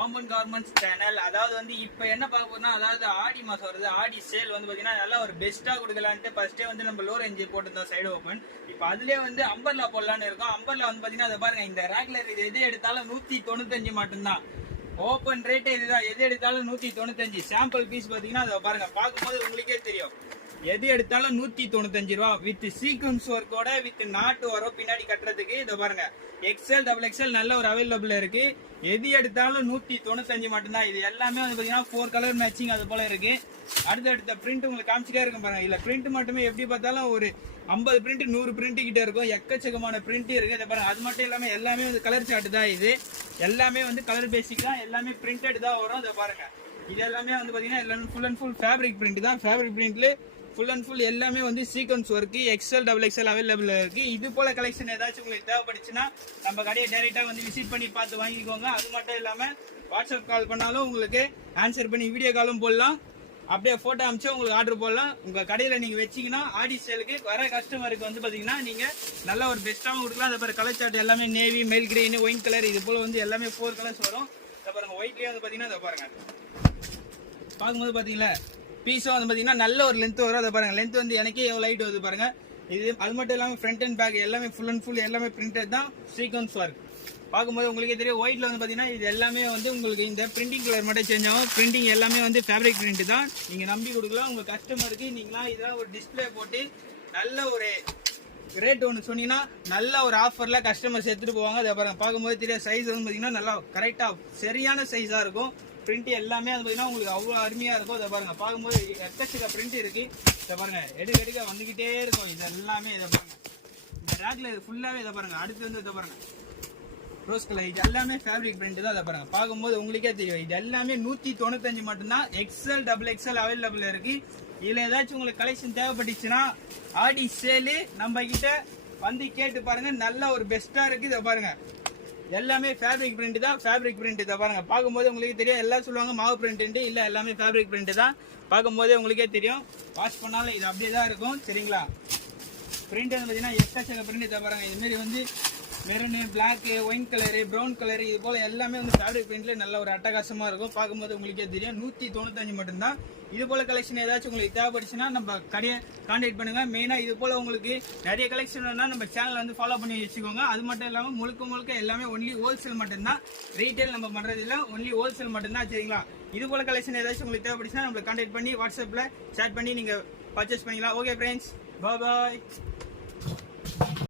Compound garments channel. அதாவது வந்து இப்போ என்ன பார்க்க போறோம்னா, அதாவது ஆடி மாசம் வருது. ஆடி சேல் வந்து பாத்தீங்கன்னா நல்லா ஒரு பெஸ்ட்டா கொடுக்கலான்ட்டு ஃபர்ஸ்டே வந்து நம்ம லோ ரேஞ்ச் போட்டுருந்தோம் சைடு ஓப்பன். இப்போ அதுலயே வந்து அம்பர்லா போடலான்னு இருக்கோம். அம்பர்லா வந்து பாத்தீங்கன்னா அதை பாருங்க, இந்த ரேக்ல இது எது எடுத்தாலும் 195 மட்டும்தான். ஓப்பன் ரேட்டே இதுதான். எது எடுத்தாலும் 195. சாம்பிள் பீஸ் பாத்தீங்கன்னா அதை பாருங்க, பார்க்கும்போது உங்களுக்கே தெரியும். எது எடுத்தாலும் 195 ரூபா வித் சீக்வன்ஸ் ஒர்க்கோட வித் நாட்டு வரும் பின்னாடி கட்டுறதுக்கு. இதை பாருங்க, எக்ஸ்எல் டபுள் எக்ஸ்எல் நல்ல ஒரு அவைலபிள் இருக்கு. எது எடுத்தாலும் 195 மட்டும்தான். இது எல்லாமே வந்து பாத்தீங்கன்னா 4 கலர் மேட்சிங் அது போல இருக்கு. அடுத்த பிரிண்ட் உங்களுக்கு காமிச்சிட்டே இருக்கும் பாருங்க. இல்ல பிரிண்ட் மட்டுமே எப்படி பார்த்தாலும் ஒரு 50 பிரிண்ட் 100 பிரிண்ட் கிட்ட இருக்கும். எக்கச்சக்கமான பிரிண்ட் இருக்கு. இதை பாருங்க, அது மட்டும் இல்லாம எல்லாமே வந்து கலர் சார்ட் தான். இது எல்லாமே வந்து கலர் பேசிக் தான், எல்லாமே பிரிண்டட் தான் வரும். இதை பாருங்க, இது எல்லாமே வந்து பாத்தீங்கன்னா எல்லாமே full and full fabric print தான். ஃபேப்ரிக் பிரிண்ட்ல ஃபுல் அண்ட் ஃபுல் எல்லாமே வந்து sequence work XL double XL available இருக்கு. இது போல கலெக்ஷன் ஏதாச்சும் உங்களுக்கு தேவைப்படுச்சுன்னா நம்ம கடையை டைரெக்டா வந்து விசிட் பண்ணி பார்த்து வாங்கிக்கோங்க. அது மட்டும் இல்லாம வாட்ஸ்அப் கால் பண்ணாலும் உங்களுக்கு ஆன்சர் பண்ணி வீடியோ காலும் போடலாம். அப்படியே போட்டோ அனுப்பிச்சு உங்களுக்கு ஆர்டர் போடலாம். உங்க கடையில நீங்க வச்சீங்கன்னா ஆடி சேலுக்கு வர கஸ்டமருக்கு வந்து பாத்தீங்கன்னா நீங்க நல்ல ஒரு பெஸ்ட்டாகவும் கொடுக்கலாம். அதை பாருங்க, கலர் சார்ட் எல்லாமே navy, mail green, wine colour இது போல வந்து எல்லாமே 4 கலர்ஸ் வரும். இதை பாருங்க, ஒயிட்லயே வந்து பாத்தீங்கன்னா இதை பாருங்க, பார்க்கும்போது பாத்தீங்களா பீஸும் வந்து பாத்தீங்கன்னா நல்ல ஒரு லென்த் வரும். அதை பாருங்க, லென்த் வந்து எனக்கே எவ்வளவு லைட் வருது பாருங்க. இது அது மட்டும் இல்லாம ஃப்ரண்ட் அண்ட் பேக் எல்லாமே ஃபுல் அண்ட் ஃபுல் எல்லாமே பிரிண்டட் தான், சீக்வன்ஸ் ஒர்க். பார்க்கும்போது உங்களுக்கே தெரியும். ஒயிட்ல வந்து பாத்தீங்கன்னா இது எல்லாமே வந்து உங்களுக்கு இந்த பிரிண்டிங் கலர் மட்டும் சேஞ்ச் ஆகும். பிரிண்டிங் எல்லாமே வந்து ஃபேப்ரிக் பிரிண்ட் தான். நீங்க நம்பி கொடுக்கலாம் உங்க கஸ்டமருக்கு. நீங்களா இதெல்லாம் ஒரு டிஸ்பிளே போட்டு நல்ல ஒரு ரேட் ஒன்று சொன்னீங்கன்னா நல்ல ஒரு ஆஃபர்ல கஸ்டமர்ஸ் எடுத்துட்டு போவாங்க. அதை பாருங்க, பார்க்கும்போது தெரியும். சைஸ் வந்து பாத்தீங்கன்னா நல்லா கரெக்டா சரியான சைஸா இருக்கும். பிரிண்ட் எல்லாமே வந்து பாத்தீங்கன்னா உங்களுக்கு அவ்வளோ அருமையா இருக்கும். இதை பாருங்க, பார்க்கும்போது எக்கச்சக்க பிரிண்ட் இருக்கு. இதை பாருங்க, எடுக்க வந்துகிட்டே இருக்கும். இது எல்லாமே இதை பாருங்க, இந்த ரேக்ல ஃபுல்லாவே இதை பாருங்க. அடுத்து வந்து இதை பாருங்க, ரோஸ் கலர். இது எல்லாமே ஃபேப்ரிக் பிரிண்ட் தான். அதை பாருங்க, பார்க்கும்போது உங்களுக்கே தெரியும். இது எல்லாமே 195 மட்டும்தான். எக்ஸ்எல் டபுள் எக்ஸ்எல் அவைலபிள் இருக்கு. இதுல ஏதாச்சும் உங்களுக்கு கலெக்ஷன் தேவைப்பட்டுச்சுன்னா ஆடி சேலு நம்ம கிட்ட வந்து கேட்டு பாருங்க. நல்ல ஒரு பெஸ்டா இருக்கு. இதை பாருங்க, எல்லாமே ஃபேப்ரிக் பிரிண்ட் தான். ஃபேப்ரிக் பிரிண்ட் இதை பாருங்க, பார்க்கும்போது உங்களுக்கு தெரியும். எல்லாம் சொல்லுவாங்க மாவு பிரிண்ட், இல்ல எல்லாமே ஃபேப்ரிக் பிரிண்ட் தான். பார்க்கும்போதே உங்களுக்கே தெரியும். வாஷ் பண்ணாலும் இது அப்படியே தான் இருக்கும். சரிங்களா, பிரிண்ட் வந்து பாத்தீங்கன்னா எக்கச்சக்க பிரிண்ட். இதை பாருங்க, இது மாதிரி வந்து maroon, black, wine colour, brown colour இது போல எல்லாமே வந்து ஃபேப்ரிக் பிரிண்ட்ல நல்ல ஒரு அட்டகாசமா இருக்கும். பார்க்கும்போது உங்களுக்கே தெரியும். 195 மட்டும்தான். இது போல கலெக்ஷன் ஏதாச்சும் உங்களுக்கு தேவைப்படுச்சுன்னா நம்ம கடையை கான்டாக்ட் பண்ணுங்க. மெயினா இது போல உங்களுக்கு நிறைய கலெக்ஷன் வேணா நம்ம சேனல் வந்து ஃபாலோ பண்ணி வச்சுக்கோங்க. அது மட்டும் இல்லாம முழுக்க எல்லாமே ஒன்லி ஹோல்சேல் மட்டும்தான். ரீட்டைல் நம்ம பண்றது இல்ல, ஒன்லி ஹோல்சேல் மட்டும்தான். சரிங்களா, இது போல கலெக்ஷன் ஏதாச்சும் உங்களுக்கு தேவைப்படுச்சுன்னா நம்ம கான்டாக்ட் பண்ணி வாட்ஸ்அப்ல சேட் பண்ணி நீங்க பர்ச்சேஸ் பண்ணிக்கலாம். ஓகே ஃப்ரெண்ட்ஸ், பாய் பாய்.